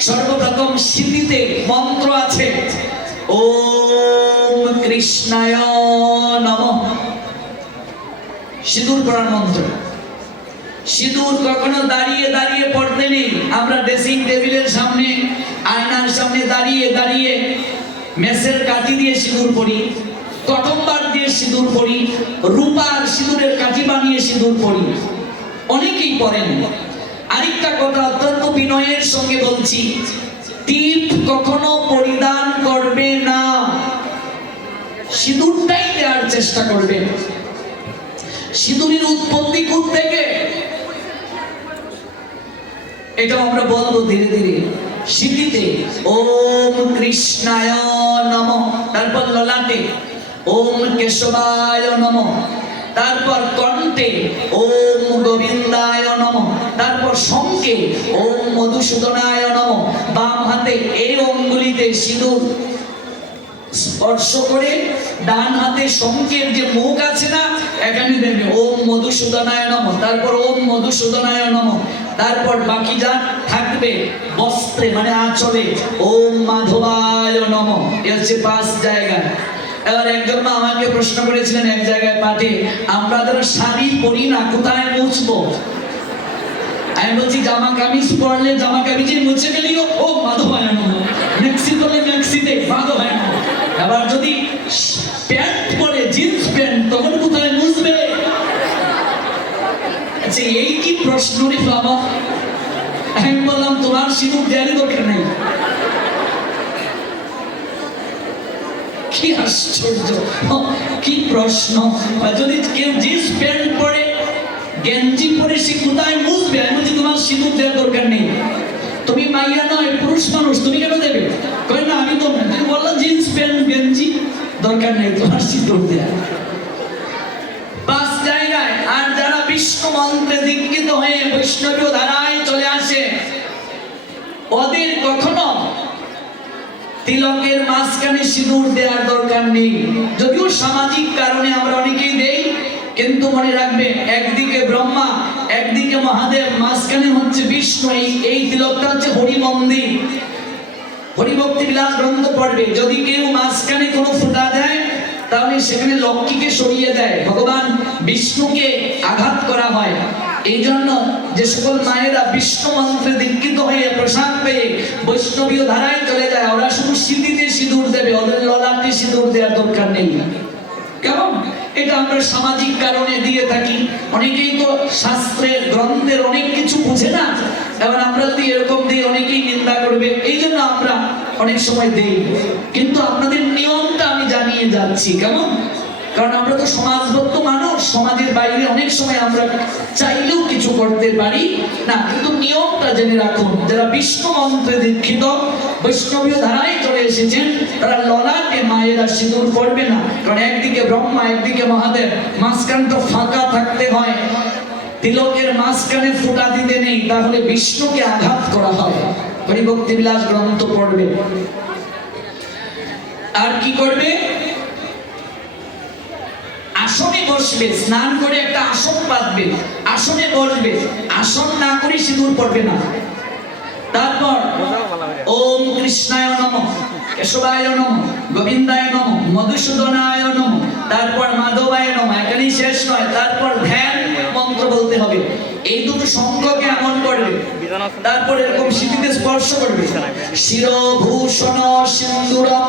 সর্বপ্রথম সিদ্ধিতে মন্ত্র আছে। ওম কৃষ্ণায় নম। সিঁদুর পড়ার মন্ত্র। সিঁদুর কখনো দাঁড়িয়ে দাঁড়িয়ে পড়তে নেই। আমরা ড্রেসিং টেবিলের সামনে, আয়নার সামনে দাঁড়িয়ে দাঁড়িয়ে মেসের কাঠি দিয়ে সিঁদুর পড়ি, কটম্বার দিয়ে সিঁদুর পড়ি, রূপার সিঁদুরের কাঠি বানিয়ে সিঁদুর পড়ি। অনেকেই পড়েন। আরেকটা কথা, অত্যন্ত বিনয়ের সঙ্গে বলছি। টিপ কখনো পরিধান করবে না। সিঁদুরটাই দেওয়ার চেষ্টা করবে। সিঁদুরের উৎপত্তি কোথ থেকে? এটা আমরা বলব ধীরে ধীরে। সিদ্ধিতে ওম কৃষ্ণায় নম। তারপর ললাটে, ওম কেশবায় নম। তারপর কণ্ঠে ওম গোবিন্দায় নম। তারপর শঙ্কে ওম মধুসূদনায় নম। বাম হাতে এই অঙ্গুলিতে সিঁদুর স্পর্শ করে ডান হাতে শঙ্কের যে মুখ আছে না, এখানে দেবে ওম মধুসূদনায় নম। তারপর ওম মধুসূদনায় নম। তারপর বাকি যা থাকবে বস্ত্রে মানে আঁচলে, ওম মাধবায় নম। এ হচ্ছে পাঁচ জায়গায় এবার একজন মা আমাকে প্রশ্ন করেছিলেন এক জায়গায় পাঠে আমরা শাড়ি পরি না, কোথায় মুছবো? আমি বলছি, জামা কামিজ পরলে জামা কামিজে মুছে গেলেও ও মাধবায় নম ম্যাক্সি পরলে ম্যাক্সিতে নম আবার যদি প্যান্ট পরে জিন্স প্যান্ট, তখন কোথায় মুছবে? আচ্ছা এই কি প্রশ্ন রে বাবা? আমি বললাম, তোমার সিঁদুর দেয়ারই দরকার নেই। কি আশ্চর্য? কি প্রশ্ন? যদি কেউ জিন্স প্যান্ট পরে, গেঞ্জি পরে সে কোথায় মুছবে? আমি বলছি, তোমার সিঁদুর দেওয়ার দরকার নেই। তুমি মাইয়া নয় পুরুষ মানুষ, তুমি কেন দেবে? কই না, আমি তো বলল জিন্স প্যান্ট, গেঞ্জি, দরকার নেই, তোমার সিঁদুর দেওয়ার পাঁচ জায়গায়, আর যারা বিষ্ণু মন্ত্রে দীক্ষিত হয়ে বৈষ্ণবীয় ধারায় চলে আসে, ওদের কখনো তিলকের মাঝখানে সিঁদুর দেওয়ার দরকার নেই। যদিও সামাজিক কারণে আমরা অনেকেই দেই, কিন্তু মনে রাখবে একদিকে ব্রহ্মা, একদিকে মহাদেব, মাঝখানে হচ্ছে বিষ্ণু, এই তিলকটা হচ্ছে হরি মন্দির। হরিভক্তি বিলাস গ্রন্থ পড়বে। যদি কেউ মাঝখানে কোনো ফুটা দেয়, তাহলে সেখানে লক্ষ্মীকে সরিয়ে দেয়। ভগবান বিষ্ণুকে আঘাত করা হয়। এই জন্য যে সকল মায়েরা বিষ্ণু মন্ত্রে দীক্ষিত হয়ে প্রসাদ পেয়ে বৈষ্ণবীয় ধারায় চলে যায়, ওরা শুধু সিঁদিতে সিঁদুর দেবে, ওদের ললাটে সিঁদুর দেওয়ার দরকার নেই। কেমন? এটা আমরা সামাজিক কারণে দিয়ে থাকি। অনেকেই তো শাস্ত্রের, গ্রন্থের অনেক কিছু বুঝে না। এবার আমরা যদি এরকম দিই অনেকেই নিন্দা করবে, এই জন্য আমরা অনেক সময় দেই। কিন্তু আপনাদের নিয়মটা আমি জানিয়ে যাচ্ছি, কেমন? কারণ আমরা তো সমাজবদ্ধ মানুষ, সমাজের বাইরে অনেক সময় আমরা চাইলেও কিছু করতে পারি না। কিন্তু নিয়মটা জেনে রাখুন, যারা বিষ্ণু মন্ত্রে দীক্ষিত, বৈষ্ণবীয় ধারায় চলে এসেছেন, তারা ললাটে মায়েরা সিঁদুর করবে না। কারণ একদিকে ব্রহ্মা, একদিকে মহাদেব, মাঝখান তো ফাঁকা থাকতে হয়। তিলকের মাঝখানে ফুটা দিতে নেই, তাহলে বিষ্ণুকে আঘাত করা হয় হরিভক্তি বিলাস গ্রন্থ পড়বে। আর কি করবে? আসনে বসবে, স্নান করে একটা আসন পাতবে আসনে বসবে, আসন না করে সিঁদুর পড়বে না। তারপর, ওম কৃষ্ণায় নম, কেশবায় নম, গোবিন্দায় নম, মধুসূদনায় নম, তারপর মাধবায় নম, এখানেই শেষ নয়, তারপর ধ্যান মন্ত্র বলতে হবে। এই দুটো সংখ্যকে এমন করবে, তারপর এরকম স্মৃতিতে স্পর্শ করবে। শিরভূষণ সিন্দুরম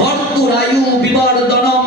বর্তুরায়ু বিবর্ধনম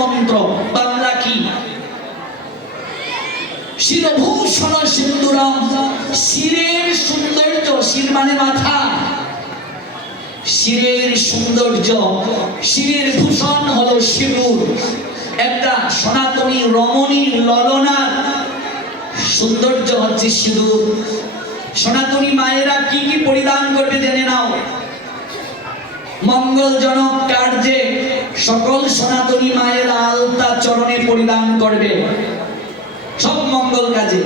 মন্ত্র, বাংলা কি? শিরভূষণ সিন্দুরম শিরের সৌন্দর্য, শির মানে মাথা। শিরের সৌন্দর্য, শিরের ভূষণ হলো সিঁদুর। একটা সনাতনী রমণীর ললনার সৌন্দর্য হচ্ছে সিঁদুর। সনাতনী মায়েরা কি কি পরিধান করবে জেনে নাও। মঙ্গলজনক কার্যে সকল সনাতনী মায়ের আলতা চরণে পরিধান করবে। সব মঙ্গল কাজে।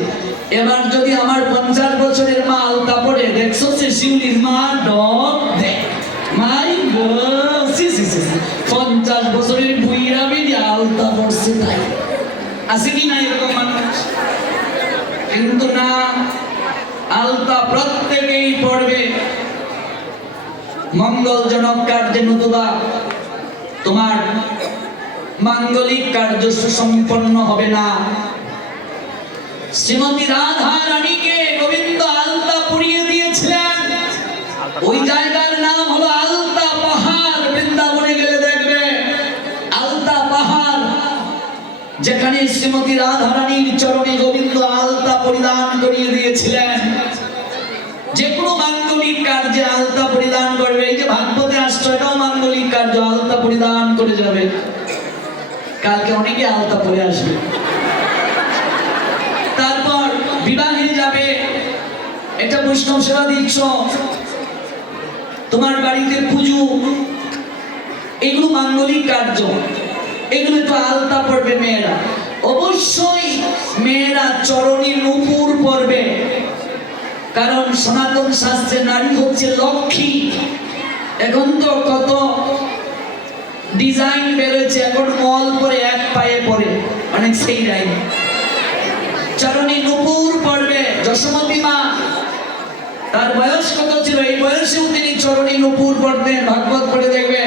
এবার যদি আমার পঞ্চাশ বছরের মা আলতা পড়ে দেখছ সে শিউলির মা? ডক, দেখ। মাই। পঞ্চাশ বছরের বুইরা বেরিয়ে আলতা পড়ছে তাই। আছে কি না এরকম মানুষ? কিন্তু না, আলতা প্রত্যেকেই পড়বে মঙ্গলজনক কার্যে নতুবা তোমার মাঙ্গলিক কার্য সুসম্পন্ন হবে না। শ্রীমতী রাধা রানীকে গোবিন্দ আলতা পরিয়ে দিয়েছিলেন। ওই জায়গার নাম হলো আলতা পাহাড়। বৃন্দাবনে গেলে দেখবে আলতা পাহাড়, যেখানে শ্রীমতী রাধা রানীর চরণে গোবিন্দ আলতা পরিধান করিয়ে দিয়েছিলেন। যে কোনো মাঙ্গলিক কার্যে আলতা পরিধান করবে। এই যে ভাগবতে আসছে যাবে। কালকে অনেকে আলতা পরে আসবে। তারপর বিবাহে যাবে। এটা বৈষ্ণব সেবা দিচ্ছ। তোমার বাড়িতে পুজো। এগুলো মাঙ্গলিক কার্য। এগুলো তো আলতা পড়বে মেয়েরা। অবশ্যই মেয়েরা চরণী নুপুর পড়বে কারণ সনাতন শাস্ত্রে নারী হচ্ছে লক্ষ্মী। এখন তো কত ডিজাইন বেরোচ্ছে, এখন মল পরে এক পায়ে পরে অনেক সেই রাই চরণী নুপুর পড়বে যশোমতী মা তার বয়স কত ছিল? এই বয়সেও তিনি চরণী নুপুর পড়তেন ভাগবত পড়ে দেখবে।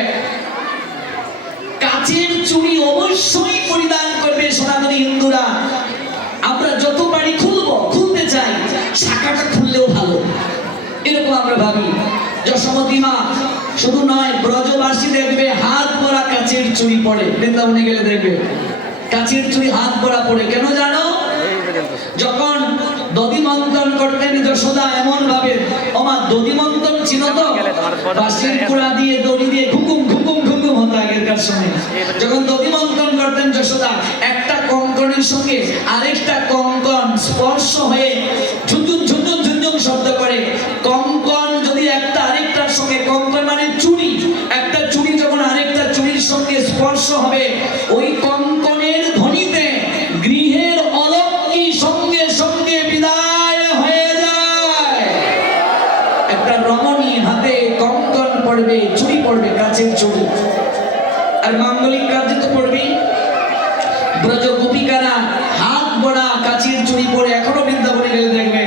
কাচের চুড়ি অবশ্যই পরিধান করবে সনাতনী হিন্দুরা। আমরা যত বাড়ি খুলবো, খুলতে চাই, শাখাটা খুললেও ভালো। এরকম আমরা ভাবি। যশোমতী মা শুধু নয়, ব্রজবাসী দেখবে, হাত কাচের চুড়ি পড়ে বৃন্দাবনে গেলে দেখবে, কাচের চুড়ি হাত পরা। পড়ে কেন জানো? যখন দধি মন্থন করতেন যশোদা এমন ভাবে আমার দধি মন্থন ছিল তো? বাসির কুড়া দিয়ে, দড়ি দিয়ে ঘুকুম ঘুকুম ঘুকুম হতো আগেরকার সময়। যখন দধি মন্থন করতেন যশোদা, একটা কঙ্কনের সঙ্গে আরেকটা কঙ্কন স্পর্শ হয়ে ঝুনঝুন স্পর্শ হবে ওই কঙ্কনের ধ্বনিতে। গৃহের অলক্ষ্মী সঙ্গে সঙ্গে বিদায় হয়ে যায়। একটা রমণী হাতে কঙ্কন পড়বে চুড়ি পড়বে কাছের চুড়ি আর মাঙ্গলিক কাজে তো পড়বেই। ব্রজ গোপিকারা হাত বড়া কাচির চুড়ি পরে এখনও বৃন্দাবনে গেলে দেখবে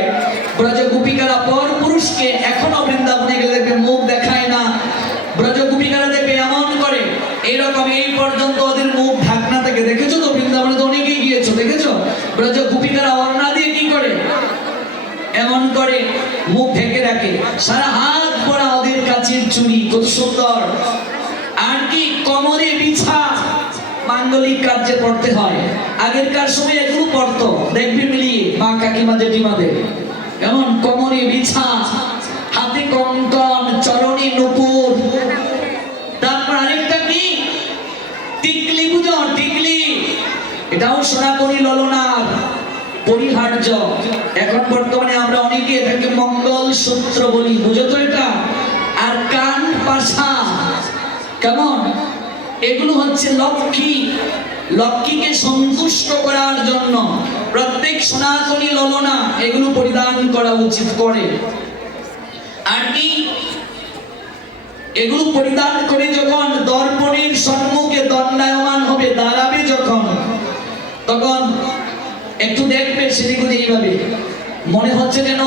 ব্রজ গোপিকারা পর পুরুষকে এখনও বৃন্দাবনে গেলে দেখবে মুখ দেখায় না ব্রজ গোপিকারা দেখবে এমন করে এরকম এই পর্যন্ত ওদের মুখ ঢাকনা থেকে দেখেছ তো? বৃন্দাবনে তো অনেকেই গিয়েছো, দেখেছ? ব্রজ গোপিকারা অর্ণা দিয়ে কি করে? এমন করে মুখ ঢেকে রাখে। সারা হাত পরা ওদের কাছের চুড়ি কত সুন্দর। আর কি কোমরে বিছা মাঙ্গলিক কার্যে পড়তে হয়। আগেরকার সময় এগুলো পড়তো, দেখবি মিলিয়ে, মা কাকিমা জেঠিমাদের। এমন কোমরে বিছা হাতে কঙ্কন চরণে নুপুর তারপর আরেকটা কি টিকলি বুঝো টিকলি এটাও সনাতনী ললনার পরিহার্য। এখন বর্তমানে আমরা অনেকে এটাকে মঙ্গল সূত্র বলি, বুঝো তো এটা? আর কান পাশা, কেমন? এগুলো হচ্ছে লক্ষ্মী। লক্ষ্মীকে সন্তুষ্ট করার জন্য প্রত্যেক সনাতনী ললনা, এগুলো পরিধান করা উচিত করে। আর কি? এগুলো পরিধান করে যখন দর্পণের সম্মুখে দণ্ডায়মান হবে, দাঁড়াবে যখন তখন একটু দেখবে সেদিকে এইভাবে। মনে হচ্ছে যেন